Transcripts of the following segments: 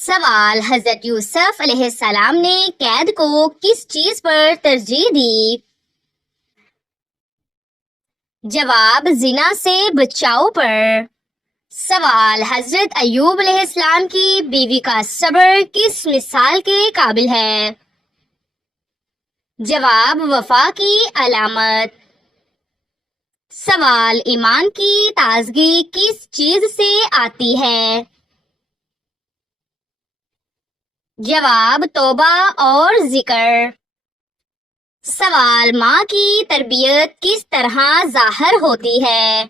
سوال: حضرت یوسف علیہ السلام نے قید کو کس چیز پر ترجیح دی؟ جواب: زنا سے بچاؤ پر۔ سوال: حضرت ایوب علیہ السلام کی بیوی کا صبر کس مثال کے قابل ہے؟ جواب: وفا کی علامت۔ سوال: ایمان کی تازگی کس چیز سے آتی ہے؟ جواب: توبہ اور ذکر۔ سوال: ماں کی تربیت کس طرح ظاہر ہوتی ہے؟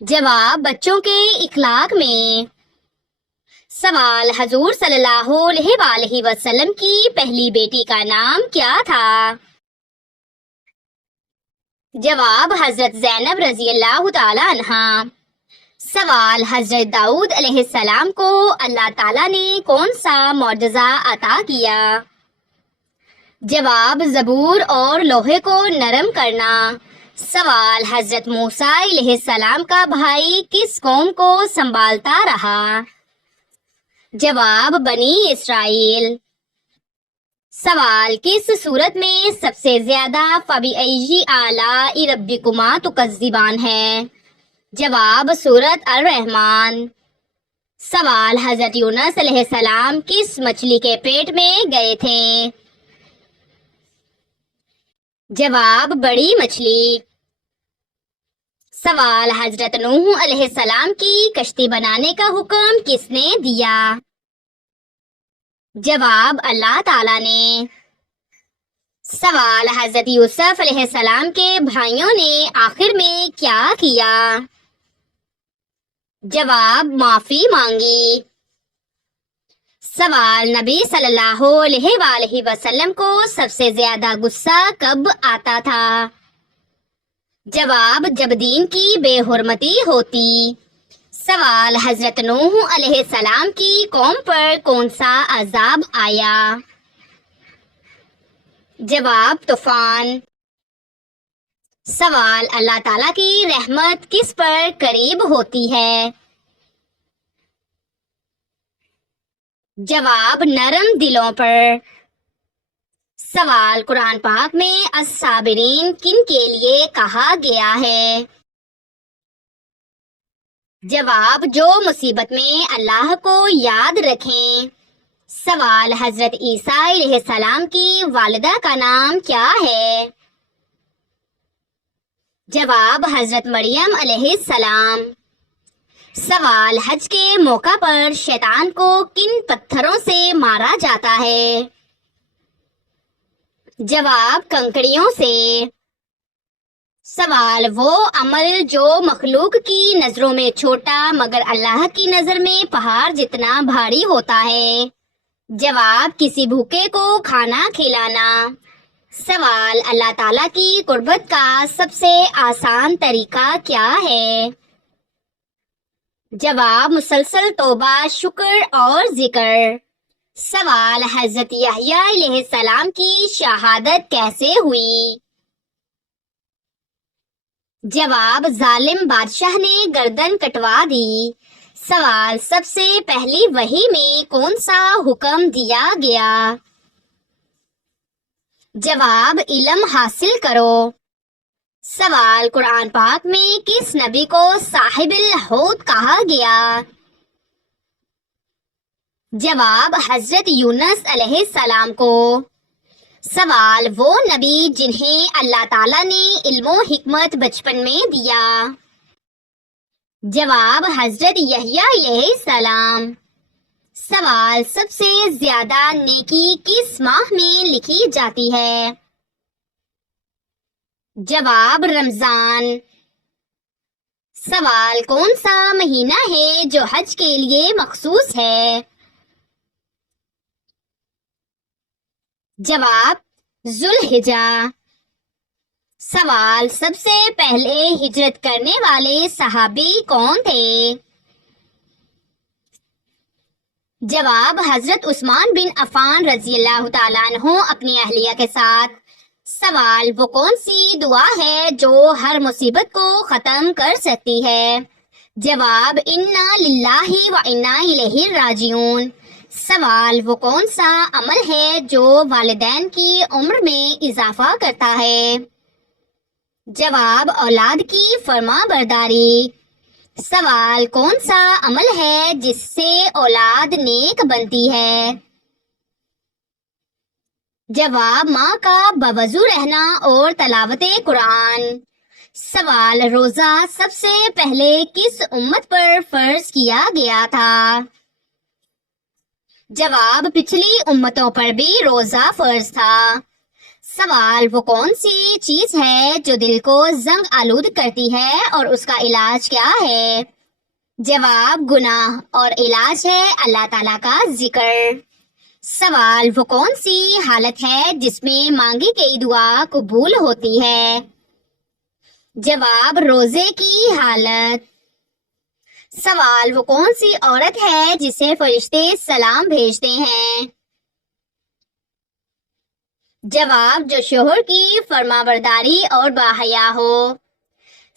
جواب: بچوں کے اخلاق میں۔ سوال: حضور صلی اللہ علیہ وآلہ وسلم کی پہلی بیٹی کا نام کیا تھا؟ جواب: حضرت زینب رضی اللہ تعالی عنہا۔ سوال: حضرت داؤد علیہ السلام کو اللہ تعالیٰ نے کون سا معجزہ عطا کیا؟ جواب: زبور اور لوہے کو نرم کرنا۔ سوال: حضرت موسیٰ علیہ السلام کا بھائی کس قوم کو سنبھالتا رہا؟ جواب: بنی اسرائیل۔ سوال: کس سورت میں سب سے زیادہ فَبِأَيِّ آلَاءِ رَبِّكُمَا تُكَذِّبَانِ ہے؟ جواب: سورت الرحمن۔ سوال: حضرت یونس علیہ السلام کس مچھلی کے پیٹ میں گئے تھے؟ جواب: بڑی مچھلی۔ سوال: حضرت نوح علیہ السلام کی کشتی بنانے کا حکم کس نے دیا؟ جواب: اللہ تعالیٰ نے۔ سوال: حضرت یوسف علیہ السلام کے بھائیوں نے آخر میں کیا کیا؟ جواب: معافی مانگی۔ سوال: نبی صلی اللہ علیہ وآلہ وسلم کو سب سے زیادہ غصہ کب آتا تھا؟ جواب: جب دین کی بے حرمتی ہوتی۔ سوال: حضرت نوح علیہ السلام کی قوم پر کون سا عذاب آیا؟ جواب: طوفان۔ سوال: اللہ تعالیٰ کی رحمت کس پر قریب ہوتی ہے؟ جواب: نرم دلوں پر۔ سوال: قرآن پاک میں الصابرین کن کے لیے کہا گیا ہے؟ جواب: جو مصیبت میں اللہ کو یاد رکھیں۔ سوال: حضرت عیسیٰ علیہ السلام کی والدہ کا نام کیا ہے؟ جواب: حضرت مریم علیہ السلام۔ سوال: حج کے موقع پر شیطان کو کن پتھروں سے مارا جاتا ہے؟ جواب: کنکریوں سے۔ سوال: وہ عمل جو مخلوق کی نظروں میں چھوٹا مگر اللہ کی نظر میں پہاڑ جتنا بھاری ہوتا ہے؟ جواب: کسی بھوکے کو کھانا کھلانا۔ سوال: اللہ تعالیٰ کی قربت کا سب سے آسان طریقہ کیا ہے؟ جواب: مسلسل توبہ، شکر اور ذکر۔ سوال: حضرت یحییٰ علیہ السلام کی شہادت کیسے ہوئی؟ جواب: ظالم بادشاہ نے گردن کٹوا دی۔ سوال: سب سے پہلی وحی میں کون سا حکم دیا گیا؟ جواب: علم حاصل کرو۔ سوال: قرآن پاک میں کس نبی کو صاحب الحوت کہا گیا؟ جواب: حضرت یونس علیہ السلام کو۔ سوال: وہ نبی جنہیں اللہ تعالیٰ نے علم و حکمت بچپن میں دیا؟ جواب: حضرت یحییٰ علیہ السلام۔ سوال: سب سے زیادہ نیکی کس ماہ میں لکھی جاتی ہے؟ جواب: رمضان۔ سوال: کون سا مہینہ ہے جو حج کے لیے مخصوص ہے؟ جواب: ذوالحجہ۔ سوال: سب سے پہلے ہجرت کرنے والے صحابی کون تھے؟ جواب: حضرت عثمان بن عفان رضی اللہ تعالیٰ عنہ اپنی اہلیہ کے ساتھ۔ سوال: وہ کون سی دعا ہے جو ہر مصیبت کو ختم کر سکتی ہے؟ جواب انا للہ و انا الیہ راجعون۔ سوال وہ کون سا عمل ہے جو والدین کی عمر میں اضافہ کرتا ہے؟ جواب اولاد کی فرما برداری۔ سوال کون سا عمل ہے جس سے اولاد نیک بنتی ہے؟ جواب ماں کا باوضو رہنا اور تلاوت قرآن۔ سوال روزہ سب سے پہلے کس امت پر فرض کیا گیا تھا؟ جواب پچھلی امتوں پر بھی روزہ فرض تھا۔ سوال وہ کون سی چیز ہے جو دل کو زنگ آلود کرتی ہے اور اس کا علاج کیا ہے؟ جواب گناہ، اور علاج ہے اللہ تعالیٰ کا ذکر۔ سوال وہ کون سی حالت ہے جس میں مانگی گئی دعا قبول ہوتی ہے؟ جواب روزے کی حالت۔ سوال وہ کون سی عورت ہے جسے فرشتے سلام بھیجتے ہیں؟ جواب جو شوہر کی فرما برداری اور باحیا ہو۔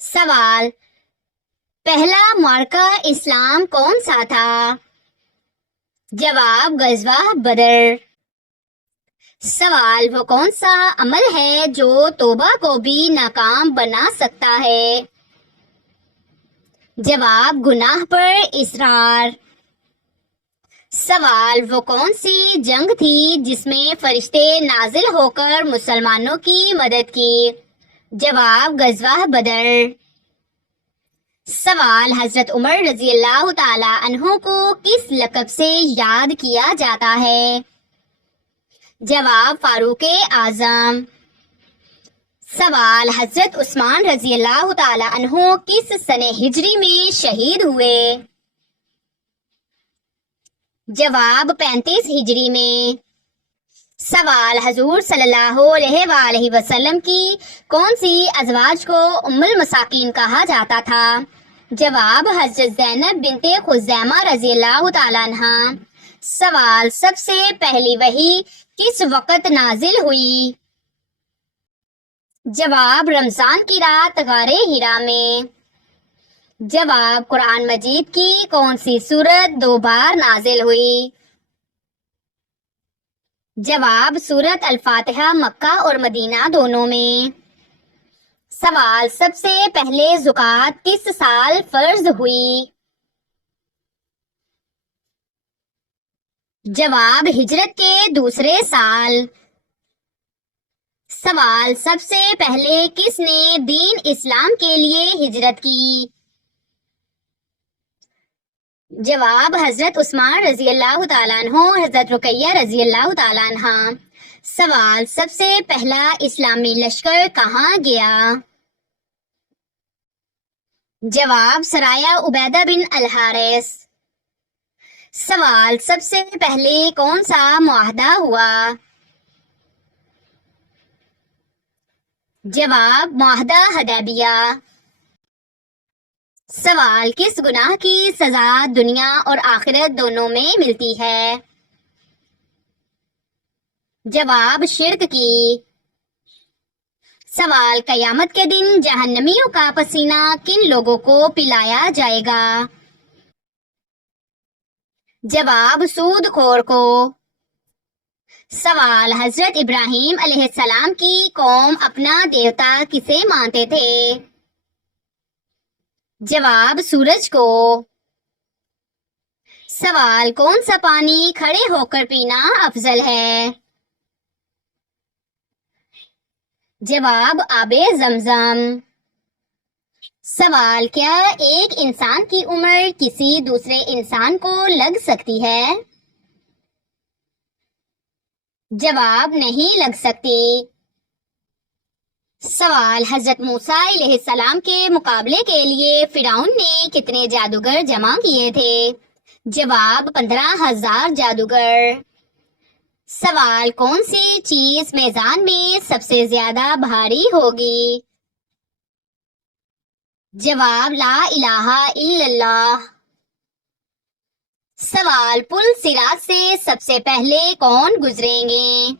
سوال پہلا معرکہ اسلام کون سا تھا؟ جواب غزوہ بدر۔ سوال وہ کون سا عمل ہے جو توبہ کو بھی ناکام بنا سکتا ہے؟ جواب گناہ پر اصرار۔ سوال وہ کون سی جنگ تھی جس میں فرشتے نازل ہو کر مسلمانوں کی مدد کی؟ جواب غزوہ بدر۔ سوال حضرت عمر رضی اللہ تعالی عنہ کو کس لقب سے یاد کیا جاتا ہے؟ جواب فاروق اعظم۔ سوال حضرت عثمان رضی اللہ تعالی عنہ کس سنہ ہجری میں شہید ہوئے؟ جواب 35 ہجری میں۔ سوال حضور صلی اللہ علیہ وآلہ وسلم کی کون سی ازواج کو ام المساکین کہا جاتا تھا؟ جواب حضرت زینب بنت خزیمہ رضی اللہ تعالی عنہ۔ سوال سب سے پہلی وحی کس وقت نازل ہوئی؟ جواب رمضان کی رات غار حرا میں۔ جواب قرآن مجید کی کون سی سورت 2 بار نازل ہوئی؟ جواب سورت الفاتحہ مکہ اور مدینہ دونوں میں۔ سوال سب سے پہلے زکوٰۃ کس سال فرض ہوئی؟ جواب ہجرت کے دوسرے سال۔ سوال سب سے پہلے کس نے دین اسلام کے لیے ہجرت کی؟ جواب حضرت عثمان رضی اللہ تعالیٰ عنہ، حضرت رقیہ رضی اللہ تعالیٰ عنہ۔ سوال سب سے پہلا اسلامی لشکر کہاں گیا؟ جواب سرایہ عبیدہ بن الحارث۔ سوال سب سے پہلے کون سا معاہدہ ہوا؟ جواب معاہدہ حدیبیہ۔ سوال کس گناہ کی سزا دنیا اور آخرت دونوں میں ملتی ہے؟ جواب شرک کی۔ سوال قیامت کے دن جہنمیوں کا پسینہ کن لوگوں کو پلایا جائے گا؟ جواب سود خور کو۔ سوال حضرت ابراہیم علیہ السلام کی قوم اپنا دیوتا کسے مانتے تھے؟ جواب سورج کو۔ سوال کون سا پانی کھڑے ہو کر پینا افضل ہے؟ جواب آب زمزم۔ سوال کیا ایک انسان کی عمر کسی دوسرے انسان کو لگ سکتی ہے؟ جواب نہیں لگ سکتی۔ سوال حضرت موسیٰ علیہ السلام کے مقابلے کے لیے فرعون نے کتنے جادوگر جمع کیے تھے؟ جواب 15,000 جادوگر۔ سوال کون سی چیز میزان میں سب سے زیادہ بھاری ہوگی؟ جواب لا الہ الا اللہ۔ سوال پل صراط سے سب سے پہلے کون گزریں گے؟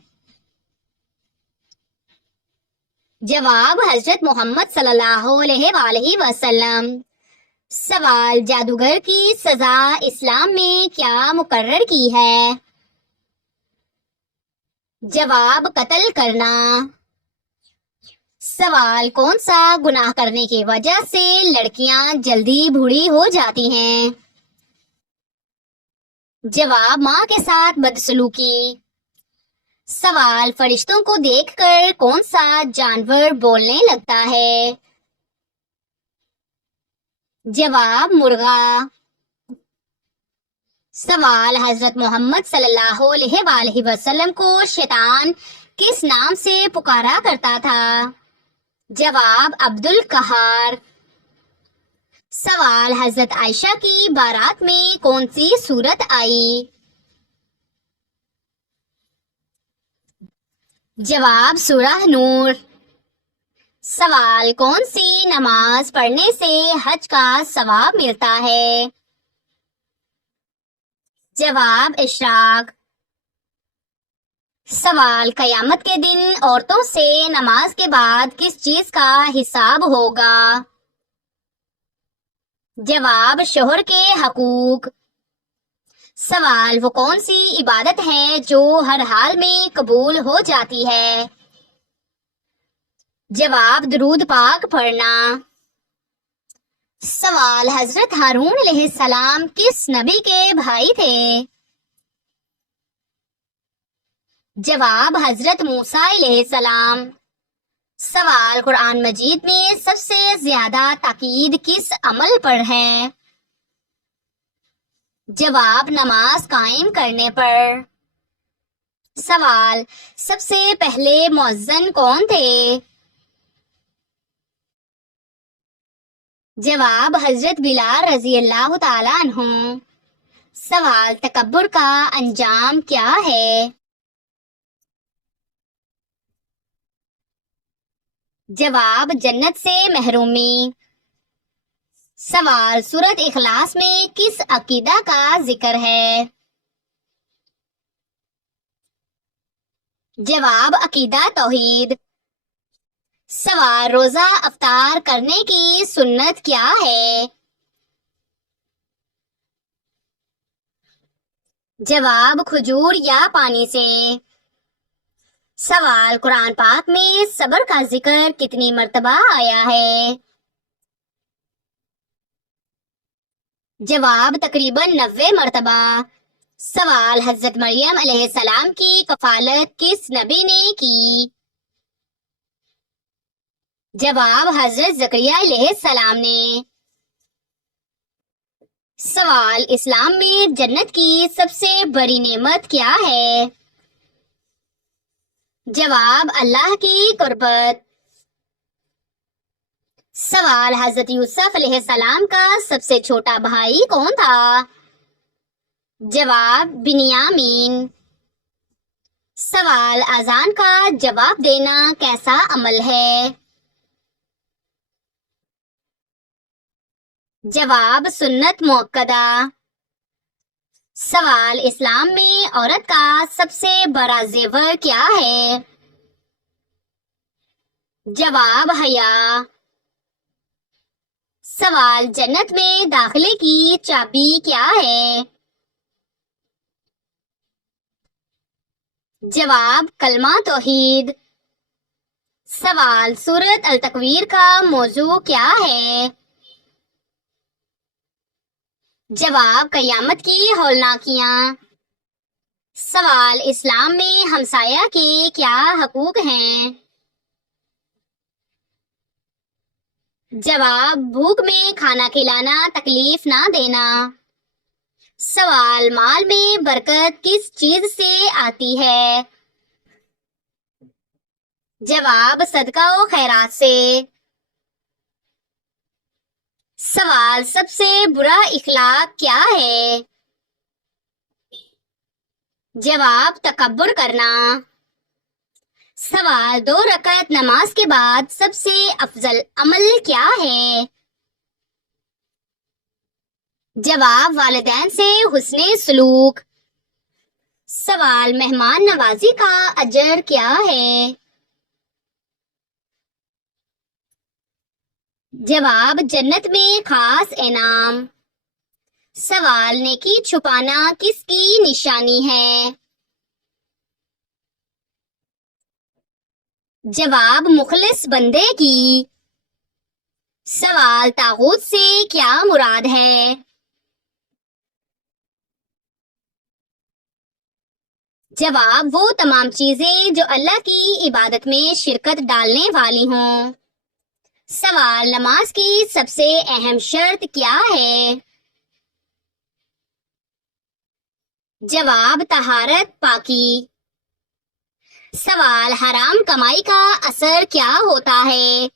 جواب حضرت محمد صلی اللہ علیہ وآلہ وسلم۔ سوال جادوگر کی سزا اسلام میں کیا مقرر کی ہے؟ جواب قتل کرنا۔ سوال کون سا گناہ کرنے کی وجہ سے لڑکیاں جلدی بوڑھی ہو جاتی ہیں؟ جواب ماں کے ساتھ بدسلوکی۔ سوال فرشتوں کو دیکھ کر کون سا جانور بولنے لگتا ہے؟ جواب مرغا۔ سوال حضرت محمد صلی اللہ علیہ وآلہ وسلم کو شیطان کس نام سے پکارا کرتا تھا؟ جواب عبد القہار۔ سوال حضرت عائشہ کی بارات میں کون سی صورت آئی؟ جواب سورہ نور۔ سوال کون سی نماز پڑھنے سے حج کا ثواب ملتا ہے؟ جواب اشراق۔ سوال قیامت کے دن عورتوں سے نماز کے بعد کس چیز کا حساب ہوگا؟ جواب شوہر کے حقوق۔ سوال وہ کون سی عبادت ہے جو ہر حال میں قبول ہو جاتی ہے؟ جواب درود پاک پڑھنا۔ سوال حضرت ہارون علیہ السلام کس نبی کے بھائی تھے؟ جواب حضرت موسیٰ علیہ السلام۔ سوال قرآن مجید میں سب سے زیادہ تاکید کس عمل پر ہے؟ جواب نماز قائم کرنے پر۔ سوال سب سے پہلے مؤذن کون تھے؟ جواب حضرت بلال رضی اللہ تعالیٰ عنہ۔ سوال تکبر کا انجام کیا ہے؟ جواب جنت سے محرومی۔ سوال سورۃ اخلاص میں کس عقیدہ کا ذکر ہے؟ جواب عقیدہ توحید۔ سوال روزہ افطار کرنے کی سنت کیا ہے؟ جواب کھجور یا پانی سے۔ سوال قرآن پاک میں صبر کا ذکر کتنی مرتبہ آیا ہے؟ جواب تقریباً 90 مرتبہ۔ سوال حضرت مریم علیہ السلام کی کفالت کس نبی نے کی؟ جواب حضرت زکریا علیہ السلام نے۔ سوال اسلام میں جنت کی سب سے بڑی نعمت کیا ہے؟ جواب اللہ کی قربت۔ سوال حضرت یوسف علیہ السلام کا سب سے چھوٹا بھائی کون تھا؟ جواب بنیامین۔ سوال اذان کا جواب دینا کیسا عمل ہے؟ جواب سنت مؤکدہ۔ سوال اسلام میں عورت کا سب سے بڑا زیور کیا ہے؟ جواب حیا۔ سوال جنت میں داخلے کی چابی کیا ہے؟ جواب کلمہ توحید۔ سوال سورۃ التکویر کا موضوع کیا ہے؟ جواب قیامت کی ہولناکیاں۔ سوال اسلام میں ہمسایہ کے کیا حقوق ہیں؟ جواب بھوک میں کھانا کھلانا، تکلیف نہ دینا۔ سوال مال میں برکت کس چیز سے آتی ہے؟ جواب صدقہ و خیرات سے۔ سوال سب سے برا اخلاق کیا ہے؟ جواب تکبر کرنا۔ سوال 2 رکعت نماز کے بعد سب سے افضل عمل کیا ہے؟ جواب والدین سے حسن سلوک۔ سوال مہمان نوازی کا اجر کیا ہے؟ جواب جنت میں خاص انعام. سوال نیکی چھپانا کس کی نشانی ہے؟ جواب مخلص بندے کی. سوال طاغوت سے کیا مراد ہے؟ جواب وہ تمام چیزیں جو اللہ کی عبادت میں شرکت ڈالنے والی ہوں. سوال نماز کی سب سے اہم شرط کیا ہے؟ جواب طہارت پاکی. سوال حرام کمائی کا اثر کیا ہوتا ہے؟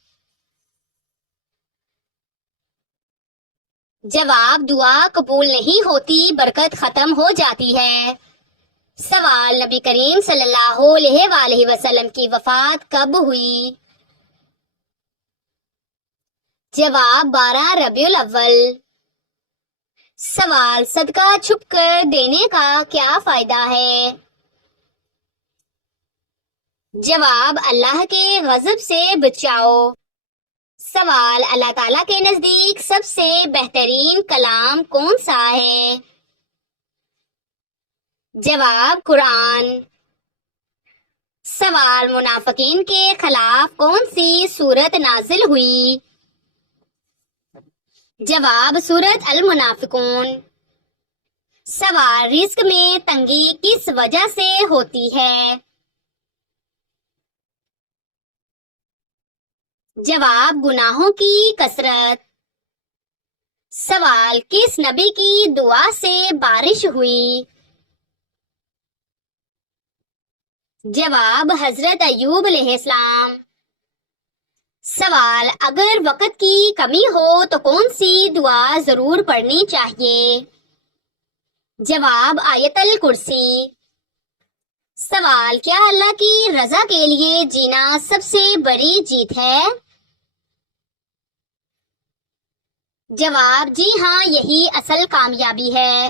جواب دعا قبول نہیں ہوتی، برکت ختم ہو جاتی ہے. سوال نبی کریم صلی اللہ علیہ وآلہ وسلم کی وفات کب ہوئی؟ جواب 12 ربیع الاول. سوال صدقہ چھپ کر دینے کا کیا فائدہ ہے؟ جواب اللہ کے غضب سے بچاؤ. سوال اللہ تعالیٰ کے نزدیک سب سے بہترین کلام کون سا ہے؟ جواب قرآن. سوال منافقین کے خلاف کون سی سورت نازل ہوئی؟ جواب سورت المنافقون. سوال رزق میں تنگی کس وجہ سے ہوتی ہے؟ جواب گناہوں کی کثرت. سوال کس نبی کی دعا سے بارش ہوئی؟ جواب حضرت ایوب علیہ السلام. سوال اگر وقت کی کمی ہو تو کون سی دعا ضرور پڑھنی چاہیے؟ جواب آیت الکرسی. سوال کیا اللہ کی رضا کے لیے جینا سب سے بڑی جیت ہے؟ جواب جی ہاں، یہی اصل کامیابی ہے.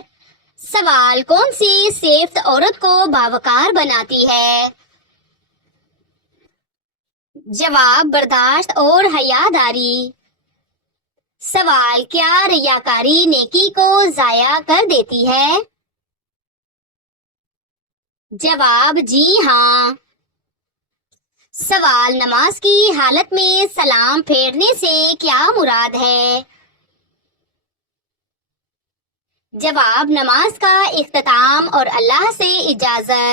سوال کون سی صفت عورت کو باوقار بناتی ہے؟ جواب برداشت اور حیاداری. سوال کیا ریاکاری نیکی کو ضائع کر دیتی ہے؟ جواب جی ہاں. سوال نماز کی حالت میں سلام پھیرنے سے کیا مراد ہے؟ جواب نماز کا اختتام اور اللہ سے اجازت.